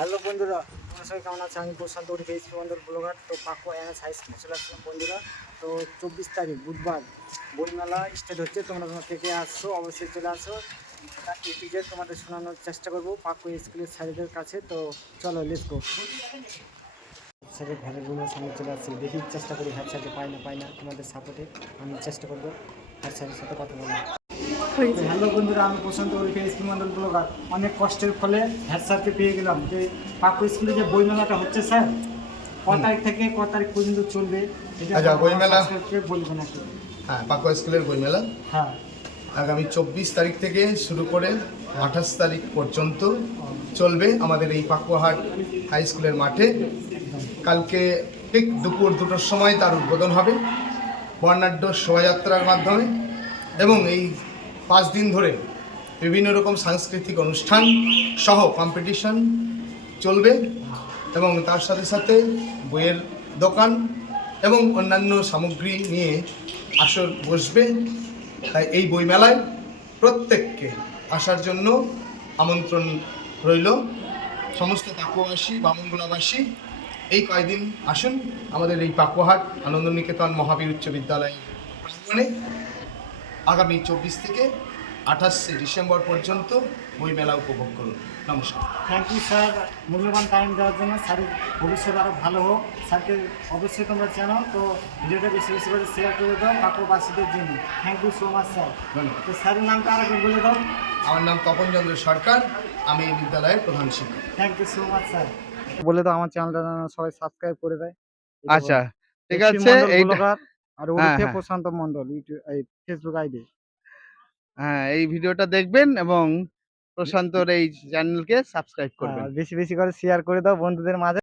Hello বন্ধুরা, তোমার সবাই কেমন আছে? আমি প্রশান্ত ফেসবুক বন্ধুর ব্লগার। তো পাকো এনএস হাই স্কুলে চলে আসলাম বন্ধুরা। তো 24 তারিখ বুধবার বইমেলা স্টার্ট হচ্ছে। তোমরা কে কে আসছো অবশ্যই চলে আসো। এপিজে তোমাদের শোনানোর চেষ্টা করবো পাকো স্কুলের স্যারেদের কাছে। তো চলো লেটস গো। স্যারের ঘরের রুমের সামনে চলে আসছি, দেখি চেষ্টা করি হ্যাঁ স্যারকে পাই না তোমাদের সাপোর্টে আমি চেষ্টা করবো হ্যাঁ স্যারের সাথে কথা বলা। হ্যালো বন্ধুরা, আমি প্রশান্ত ফেসবুক মন্ডল ব্লগার। অনেক কষ্টের ফলে হেড স্যারকে পেয়ে গেলাম যে পাকো স্কুলে যে বইমেলাটা হচ্ছে স্যার ক তারিখ থেকে ক তারিখ পর্যন্ত চলবে আচ্ছা, বইমেলা বলবেন নাকি? হ্যাঁ, পাকো স্কুলের বইমেলা হ্যাঁ, আগামী 24 তারিখ থেকে শুরু করে 28 তারিখ পর্যন্ত চলবে আমাদের এই পাকুয়াহাট হাই স্কুলের মাঠে। কালকে ঠিক দুপুর 2টোর সময় তার উদ্বোধন হবে বর্ণাঢ্য শোভাযাত্রার মাধ্যমে, এবং এই 5 দিন ধরে বিভিন্ন রকম সাংস্কৃতিক অনুষ্ঠান সহ কম্পিটিশন চলবে, এবং তার সাথে সাথে বইয়ের দোকান এবং অন্যান্য সামগ্রী নিয়ে আসর বসবে। তাই এই বইমেলায় প্রত্যেককে আসার জন্য আমন্ত্রণ রইল। সমস্ত পাকুয়াবাসী বামনগোলাবাসী এই কয়দিন আসুন আমাদের এই পাকুয়াহাট আনন্দনিকেতন মহাবীর উচ্চ বিদ্যালয় প্রাঙ্গণে। আগামী 24 থেকে 28শে ডিসেম্বর পর্যন্ত বইমেলা উপভোগ করুন। নমস্কার। থ্যাংক ইউ স্যার, মূল্যবান টাইম দেওয়ার জন্য। স্যারের ভবিষ্যৎ আরও ভালো হোক। স্যারকে অবশ্যই তোমরা জানো, তো ভিডিওটা বেশি বেশি করে শেয়ার করে দাও পাকুবাসীদের জন্য। Thank you so much sir. ধন্যবাদ। তো স্যারের নামটা আরেকবার বলে দাও। আমার নাম তপন চন্দ্র সরকার, আমি এই বিদ্যালয়ের প্রধান শিক্ষক। Thank you so much sir. বলে দাও আমার চ্যানেলটা যেন সবাই সাবস্ক্রাইব করে দেয়। আচ্ছা, ঠিক এসপি আছে। মন্ডল এইটা ব্লগার আর হ্যাঁ, ওরফে হ্যাঁ, প্রশান্ত মন্ডল ইউটিউব এই ফেসবুক আইডি। হ্যাঁ, এই ভিডিওটা দেখবেন এবং প্রশান্তর এই চ্যানেলকে সাবস্ক্রাইব হ্যাঁ, করবেন। বেশি বেশি করে শেয়ার করে দাও বন্ধুদের মাঝে।